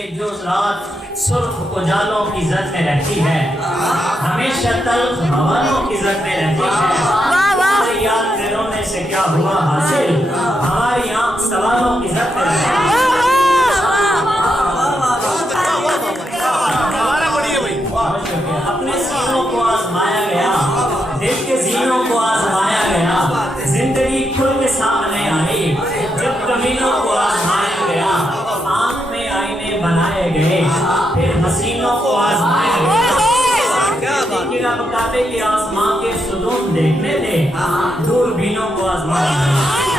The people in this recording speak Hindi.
कि जो रात सुर्ख उजालों की जद में रहती है, हमेशा तल्ख हवालों की जद में रहती है। हमारी याद में रोने से क्या हुआ हासिल, हमारी आंख सवालों की जद में रहती है। अपने सीनों को आजमाया गया, दिल के जीनों को आजमाया गया, जिंदगी खुल के सामने आई जब कमीनों को आजमाया गया। आंख में आईने बनाए गए, फिर हसीनों को आजमाया गया। बताते कि आसमां के सुदून देखने दे, दूरबीनों को आजमाया गया।